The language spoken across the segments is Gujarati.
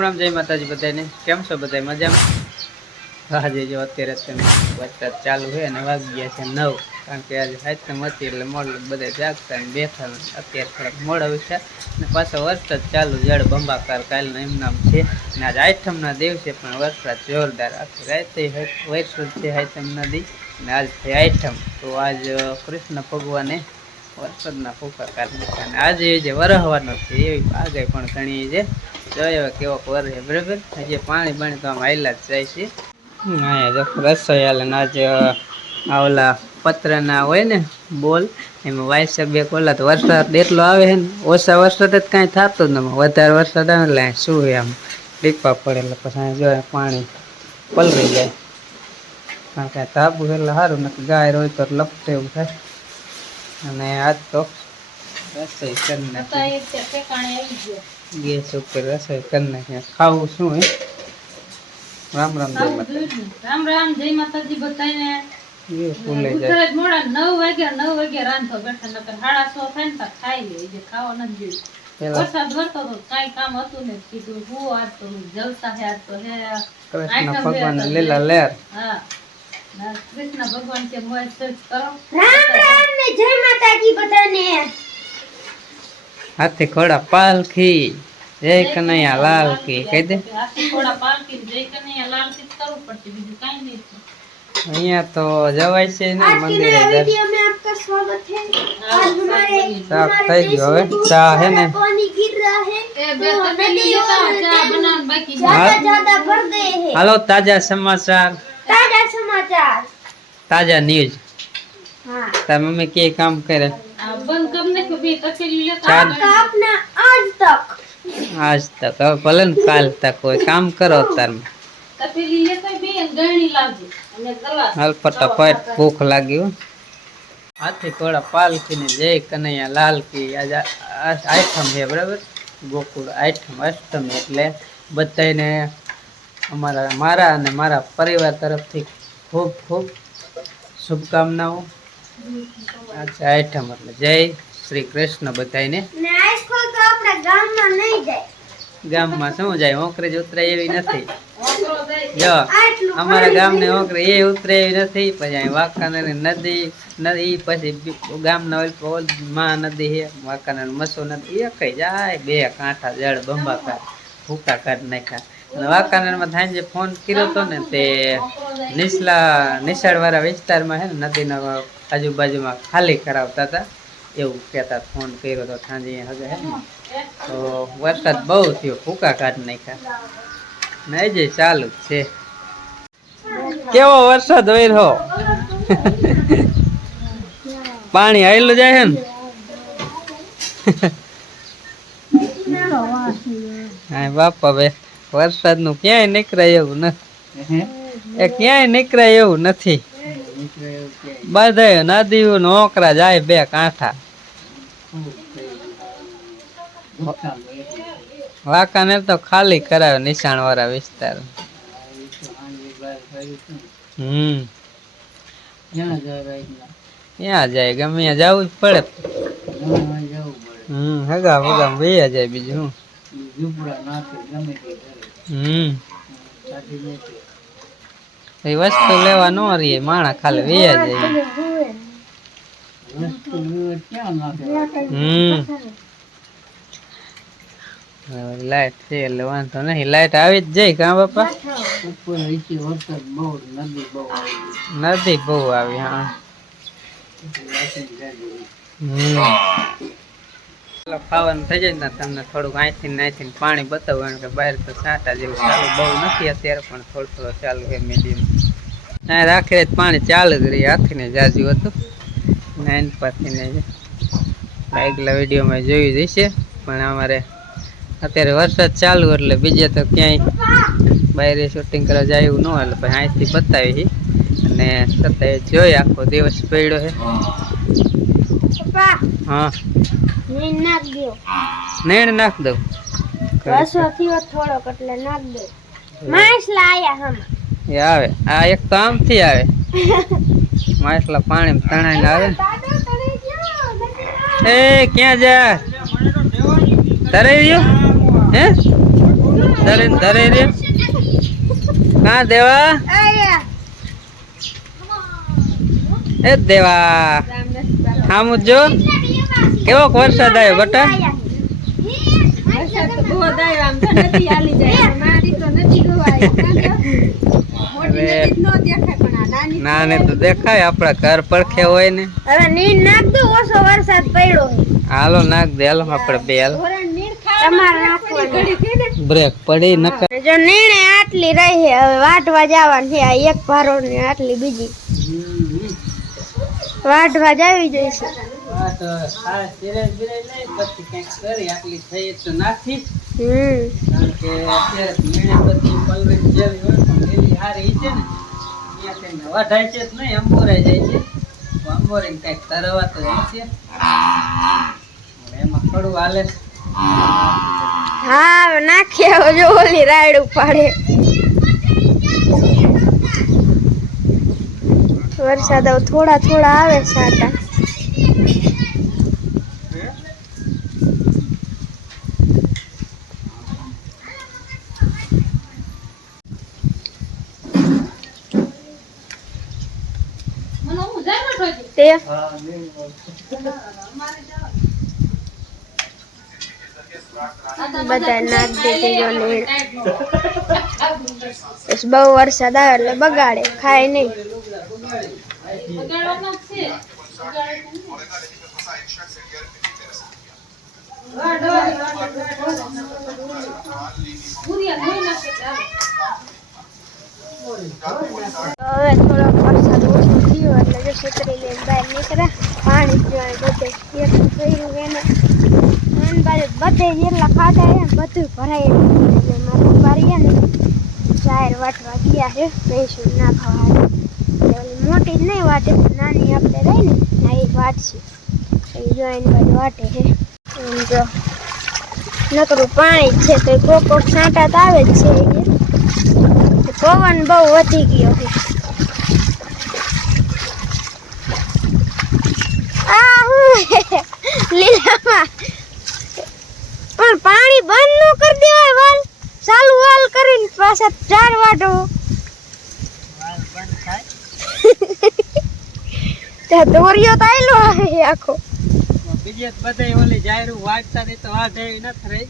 રામ જય માતાજી બધાને કેમ છો બધા મજામાં આજે જો અત્યારે તમે વરસાદ ચાલુ છે અને વાગી ગયા છે 9 કારણ કે આજે હાથમ હતી એટલે મોડું બધા જાગતા ને બેઠા અત્યારે થોડાક મોડા ઉઠ્યા ને પાછો વરસાદ ચાલુ જળ બંબાકાર કાલનો એમ નામ છે ને આજ આઠમના દિવસે પણ વરસાદ જોરદાર આખી રાતે વરસાદ છે આઠમના દી ને આજ થઈ આઠમ તો આજ કૃષ્ણ ભગવાને વરસાદના ફૂંકા કાઢી અને આજે જે વરહવાનો છે એવી આગાહી પણ ઘણી છે જોયો કેવો વરસે બરાબર હજી પાણી તો આમ હાઈલા જ જાય છે અહીંયા જો રસોઈ હાલે ને આજે ઓલા પત્રના હોય ને બોલ એમાં વાયસર બે કોલા તો વરસાદ એટલો આવે છે ને ઓછા વરસાદ જ કાંઈ થતો જ ન વધારે વરસાદ આવે એટલે શું આમ ટીપા પડે એટલે પછી જો પાણી પલળી જાય કારણ કે તાબુ એટલે સારું નથી ગાય હોય તો લપટે એવું થાય અને આજ તો રસોઈ કરી નાખી ગેસ ઉપર રસોઈ કરી નાખી ખાવું શું હે રામ રામ જય માતાજી રામ રામ જય માતાજી બધાને એ ભૂલે જાય મોડા 9 વાગ્યા રાંધો બેઠા નકર 6:30 થાય ને તો ખાઈ લે જે ખાવા નથી જોઈએ વરસાદ વરતો તો કાઈ કામ હતું ને કીધું હું આજ તો જલસા હે આજ તો હે કૃષ્ણ ભગવાન લીલા લહેર હા કૃષ્ણ ભગવાન કે મોજ સર્ચ કરો રામ રામ ને જય માતાજી બધાને હાથી ઘોડા પાલખી જય કનૈયા લાલ કી કહી દે હાથી ઘોડા પાલખી જય કનૈયા લાલ કી કરવું પડશે બીજું કાઈ નહીં અહીંયા તો જવાય છે ને મંદિરે वीडियो में आपका स्वागत है आज हमारे સાફ થઈ ગયો હવે ચા હે ને पानी गिर रहा है એ બે તપેલી લેતા ચા બનાવવાનું બાકી છે ज्यादा बढ़ गए हैं હાલો તાજા સમાચાર ताजा समाचार તાજા ન્યૂઝ हाँ તાર મમ્મી કે કામ કરે આ બંધ કરને કે બે તપેલી લેતા ચાર आपका अपना आज तक આજ તક હવે ભલે ને કાલ તક કોઈ કામ કરો તાર તપેલી લેતા બે ગળણી લાવજો અને ગલાસ હાલ ફટાફટ ભૂખ લાગી હો હાથી ઘોડા પાલખી ને જય કનૈયા લાલ કી આજ આઠમ છે બરાબર ગોકુળ આઠમ અષ્ટમી એટલે બધાને મારા અને મારા પરિવાર તરફથી ખૂબ ખૂબ શુભકામનાઓ અચ્છા આઠમ એટલે જય શ્રી કૃષ્ણ બધાને ने आज को तो अपना गांव में नहीं जाए ગામમાં શું જાય ઓકરી જ ઉતરાય એવી નથી ઓકરો જાય જો આટલું અમારા ગામને ઓકરી એ ઉતરે એવી નથી પછી અહીં વાંકાનેરની નદી પછી ગામના ઓલ મા નદી છે વાંકાનેર મસો નદી એ કઈ જાય બે કાંઠા જળ બંબાકાર ભૂકા કાઢી નાખ્યા અને વાંકાનેરમાં થાય જે ફોન કર્યો હતો ને તે નિશાળવાળા વિસ્તારમાં છે ને નદીના આજુબાજુમાં ખાલી કરાવતા હતા એવું કહેતા ફોન કર્યો હતો સાંજે હગે હે ને તો વરસાદ બહુ થયો ભૂકા કાઢી નાખ્યા ને જે ચાલુ જ છે કેવો વરસાદ હોય રહ્યો પાણી આવેલું જાય છે ને હા બાપા બે વરસાદ નું ક્યાંય નીકળાય એવું નથી એ ક્યાંય નીકળાય એવું નથી બધા નદીઓ નોકરા જાય બે કાંઠા વાંકાનેર તો ખાલી કરાવે નિશાણ વાળા વિસ્તાર ત્યાં જાય ગમે ત્યાં જવું જ પડે હગા ભગા વૈયા જાય બીજું એ વસ્તુ લેવા નો રહીએ માણા ખાલી વૈયા જાય લાઈટ છે એટલે વાંધો નહીં લાઈટ આવી જ જાય કા બાપા નદી બહુ આવી હા ખાવાનું થઈ જાય ને તમને થોડુંક અહીંથી પાણી બતાવું કારણ કે બહાર તો છાંટા જેવું ચાલુ બહુ નથી અત્યારે પણ થોડું ચાલુ છે મીડિયમ ના રાખી પાણી ચાલુ જ રહી હાથીને જાજુ હતું નાઇન પાથીને આગલા વિડીયોમાં જોયું જઈશે પણ અમારે અત્યારે વરસાદ ચાલુ એટલે બીજે તો ક્યાંય બહાર શૂટિંગ કરવા જાય એવું ન હોય એટલે પછી અહીંથી બતાવી અને છતાંય જોઈએ આખો દિવસ પડ્યો છે पप्पा હા ने नाक दियो નેણ નાખ દઉં रसो थियो थोड़ो એટલે નાક દે માછલા આયા હમ એ આવે આ એક તો આમથી આવે માછલા પાણીમાં તણાઈને આવે એ ક્યાં જા તરાઈ રહ્યો હે ધરે ધરે રે કા દેવા એ દેવા આમ જો કેવો વરસાદ આવ્યો બટા ના ને તો દેખાય આપડા ઘર પડખે હોય ને હવે નીંદ નાખ દો ઓછો વરસાદ પડ્યો હાલો નાખ દે હાલો આપડે બે હાલો તમારે નાખવાની બ્રેક પડી નકર જો નીણે આટલી રહી છે હવે વાટવા જવાની છે આ એક ભારો ને આટલી બીજી વાટવા જ આવી જઈશે કારણ કે અત્યારે મીણે બધી પલવેટ જેવી હોય પણ લીલી હારી છે ને ત્યાં વઢાય છે જ નહીં અંબોરાઈ જાય છે અંબોરીને કઈક તરવા તો જાય છે એમાં કડું હાલે હા હવે નાખી આવો જો ઓલી રાયડ ઉપાડે વરસાદ હવે થોડા થોડા આવે સાટા તે બધા નાખ દીધી જો નીણ બસ બહુ વરસાદ આવે એટલે બગાડે ખાય નહીં હવે થોડોક વરસાદ ઓછો થયો એટલે જો છત્રી લઈને બહાર નીકળ્યા પાણી પીવાય બધે એટલું થયું એને બાજુ બધે જેટલા ખાધા છે બધું ભરાય મારું બારીએ ને ચાર વાટવા ગયા છે ભેંસું નાખવા હારે મોટી જ નહીં વાટે નાની આપણે રહી ને આ એક વાટશે એ જો એની બાજુ વાટે છે એમ જો નકરું પાણી જ છે તો કોક કોક છાંટા તો આવે જ છે પવન બહુ વધી ગયો છે આ હું લીલામાં પણ પાણી બંધ ન કરી દેવાય વાલ ચાલુ વાલ કરીને પાછા ચાર વાટો વાલ બંધ થાય ત્યાં દોરિયો તો આયલો આવે આખો બીજે બધા ઓલી જાયરું વાગતા નહીં તો વાઘ એવી નથી રહી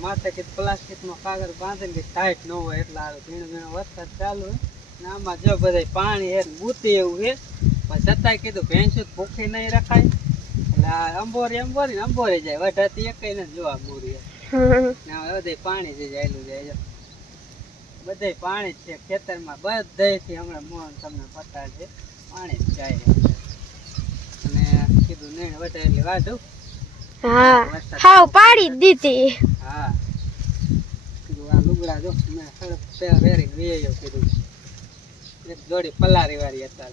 માથે કે પ્લાસ્ટિકનો કાગળ બાંધીને કે ટાઈટ ન હોય એટલે આવે ઝીણો ઝીણો વરસાદ ચાલુ હોય ને આમાં જો બધા પાણી હે બૂતી એવું છે પણ છતાંય કીધું ભેંસું ભૂખી નહીં રખાય એટલે આ અંબોરી જાય વઢાતી એકઈ નથી જોવા મૂરી બધે પાણી જે જાયેલું જાય બધે પાણી જ છે ખેતરમાં બધેથી હમણાં મોહન તમને પતા છે પાણી જ જાય અને કીધું નહીં વઢાયેલી વાઢું હા હાવ પાડી દીધી હા કીધું આ લુગડા જો મેં સડક વેરીને વેયો કીધું એક જોડી પલારી વાળી હતા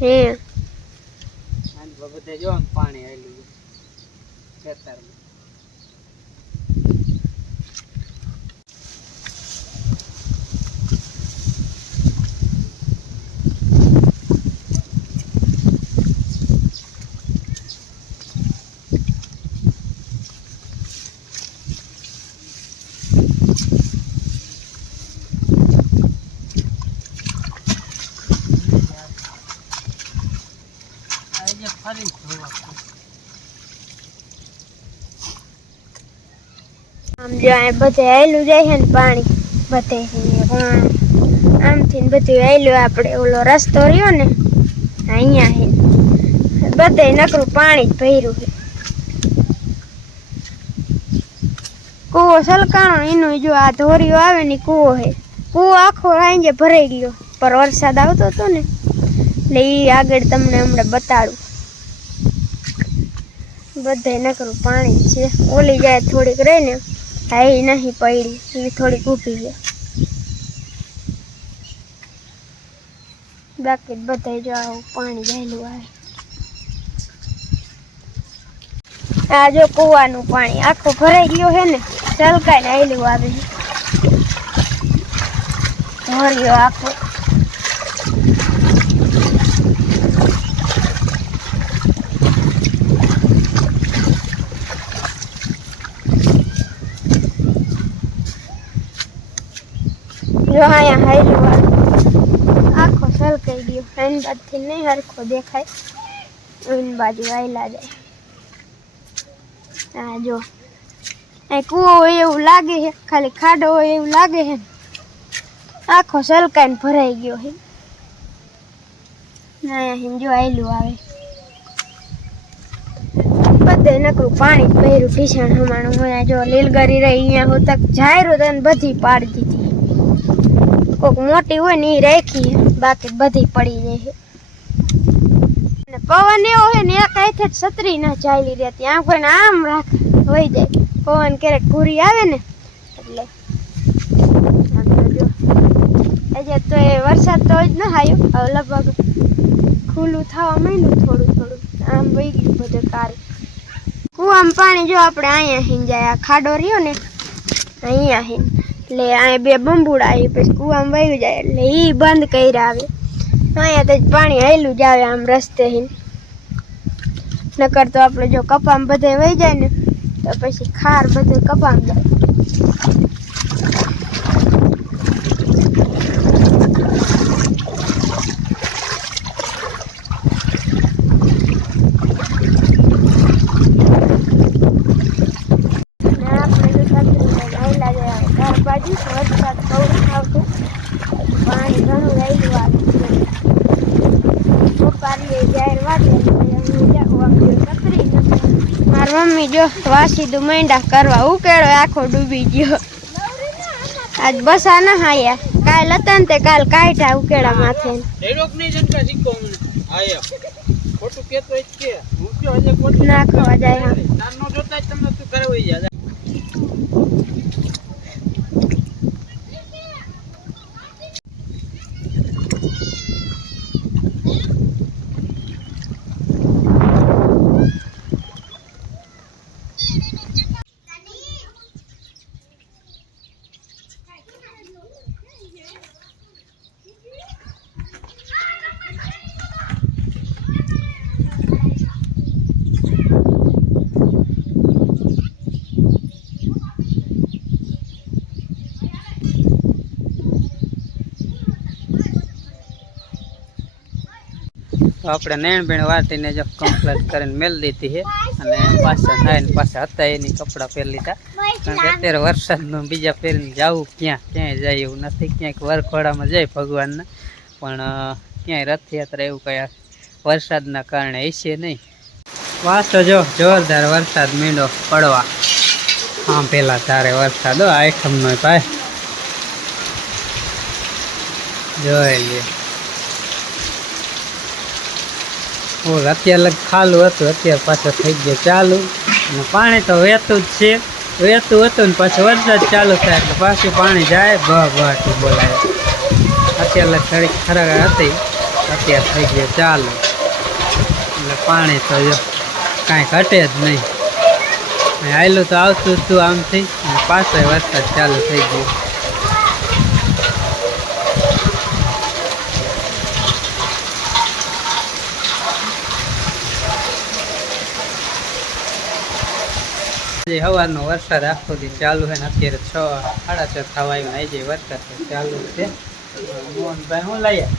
હે બધે જો આમ પાણી આવેલું ખેતરમાં આમ જો આ બધે આયલું જાય છે ને પાણી બધે આમથી ને બધું આયલું આપણે ઓલો રસ્તો રહ્યો ને અહીંયા છે બધે નકરું પાણી જ ભર્યું છે કૂવો સલકાણો એનું જો આ ધોરીઓ આવે ને કૂવો છે કૂવો આખો આંજે ભરાઈ ગયો પર વરસાદ આવતો હતો ને એટલે એ આગળ તમને હમણાં બતાડું બધે નકરું પાણી જ છે ઓલી જાય થોડીક રહી ને હા એ નહીં પડી એ થોડીક ઊભી છે બાકી બધા જો આવું પાણી ગયેલું આવે આ જો કૂવાનું પાણી આખું ભરાઈ ગયું છે ને છલકાઈને આવેલું આવે છે ભર્યો આખો જો અહીંયા હાઈલું વાળું આખો સલકાઈ ગયો એન બાજુથી નહીં હરખો દેખાય એની બાજુ વાયલા જાય હા જો અહીં કૂવો હોય એવું લાગે છે ખાલી ખાડો હોય એવું લાગે છે આખો સલકાઈને ભરાઈ ગયો છે અહીંયા જો આયલું આવે બધે નકરું પાણી પહેર્યું ટીસણ હમાણું હોય જો લીલગરી રહી અહીંયા હું તક જાયરો તને બધી પાડી દીધી કોક મોટી હોય ને એ રાખી બાકી બધી પડી જાય છે અને પવન એવો હોય ને એક હાથે જ છત્રી ના ચાલી રહેતી આમ કોઈને આમ રાખ વહી જાય પવન ક્યારેક ઘૂરી આવે ને એટલે આજે તો એ વરસાદ તો જ ન આવ્યો હવે લગભગ ખુલ્લું થવા માંડ્યું થોડું થોડું આમ વહી ગયું બધું કાર કૂવામાં પાણી જો આપણે અહીંયા હીન જાય આ ખાડો રહ્યો ને અહીંયા હીન એટલે અહીંયા બે બંબુડા આવી પછી કૂવામાં વહી જાય એટલે એ બંધ કર્યા આવે અહીંયા તો પાણી હાયલું જ આવે આમ રસ્તે હીન નકર તો આપણે જો કપામાં બધે વહી જાય ને તો પછી ખાર બધે કપામાં જાય પાણી ઘણું રહેલું આવે મારી મમ્મી જો વાસીદું માંડા કરવા ઉકેળો આખો ડૂબી ગયો આજ બસા ના હાયા કાલ હતા ને તે કાલ કાઢ્યા ઉકેળા માથે નાખવા જાય તો આપણે નેણ વાટીને જો કમ્પ્લીટ કરીને મેલ દીધી છે અને પાછા નાઈને પાછા હતા એની કપડાં પહેરી લીધા કારણ કે અત્યારે વરસાદનું બીજા પહેરીને જવું ક્યાંય જાય એવું નથી ક્યાંક વરખોડામાં જાય ભગવાનના પણ ક્યાંય રથયાત્રા એવું કંઈ વરસાદના કારણે હશે નહીં પાછો જો જોરદાર વરસાદ મીંડો પડવા આમ પેલા તારે વરસાદ આઈટમનો પાય જોઈ લે અત્યારે ખાલું હતું અત્યારે પાછું થઈ ગયું ચાલુ અને પાણી તો વહેતું જ છે વહેતું હતું ને પાછું વરસાદ ચાલુ થાય એટલે પાછું પાણી જાય બહાટી બોલાય અત્યારે થોડીક ખરાબ હતી અત્યારે થઈ ગયું ચાલુ એટલે પાણી તો જો કાંઈ ઘટે જ નહીં આયલું તો આવતું જ હતું આમથી અને પાછો વરસાદ ચાલુ થઈ ગયો સવારનો વરસાદ આખો દી ચાલુ છે ને અત્યારે 6 સાડા 6 થવા આવ્યો આવી જાય વરસાદ ચાલુ છે મોહનભાઈ શું લાયા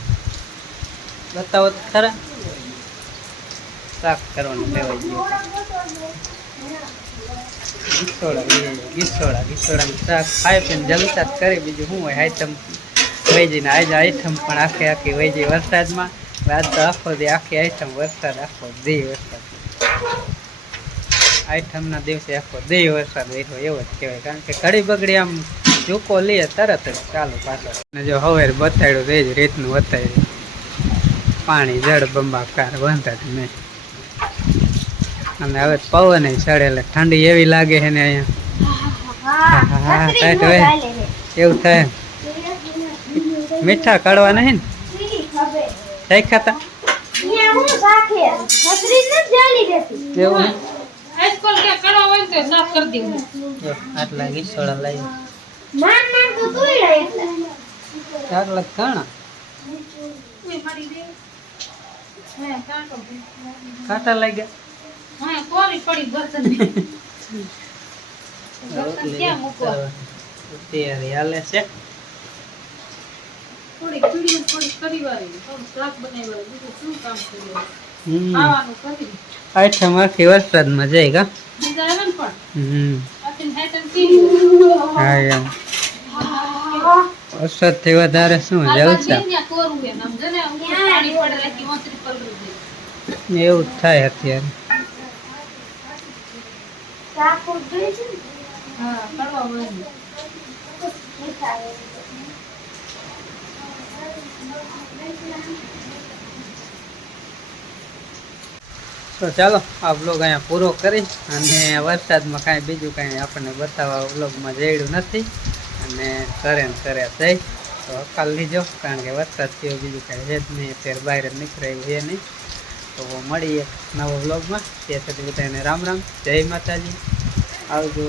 બતાવો તો ખરા શાક કરવાનું લેવાઈ ગયું ગીસોડાનું શાક ખાઈ પીને જલસા જ કરી બીજું શું હોય આઈટમ વહી જઈને આજે આઈટમ પણ આખી વહી જાય વરસાદમાં આજ તો આખો દી આખી આઈટમ વરસાદ આખો દી વરસાદ આઈટમના દિવસે આખો દે વરસાદ વેઠો એવો જ કહેવાય કારણ કે ઘડી બગડી આમ ઝૂકો લઈએ તરત જ ચાલુ પાછળ અને જો હવે બતાડ્યું તો એ જ રીતનું બતાવ્યું પાણી જળ બંબાકાર બંધ જ નહીં અને હવે પવન ચડે એટલે ઠંડી એવી લાગે છે ને અહીંયા એવું થાય મીઠા કાઢવા નહીં ને થઈ ખાતા એવું આટલા ગીસોડા લઈ આટલા કાણા કાંટા લાગ્યા તૈયારી હાલે છે થોડીક પીડી થોડીક કરી વાળી થોડું શાક બનાવી વાળી બીજું શું કામ કર્યું હમ ખાવાનું કરી આઠમ આખી વરસાદમાં જાય કા બીજા આવે ને પણ હમ આપીને હાઈટમ કીધું હા એમ વરસાદથી વધારે શું જલસા કોરું એમ આમ જો ને પાણી પડે એટલે ઓસરી પલરું જાય એવું જ થાય અત્યારે ચાકુ જોઈ છે ને હા કરવા હોય મીઠા આવે. તો ચાલો આ બ્લોગ અહીંયા પૂરો કરી અને વરસાદમાં કાંઈ બીજું કાંઈ આપણને બતાવવા બ્લોગમાં જડ્યું નથી અને કરે ને કરે થઈ તો અકાલ લીજો કારણ કે વરસાદ થયો બીજું કાંઈ છે જ નહીં અત્યારે બહાર જ નીકળાયું છે નહીં તો મળીએ નવો બ્લોગમાં ત્યાં સુધી બધાને રામ રામ જય માતાજી આવજો.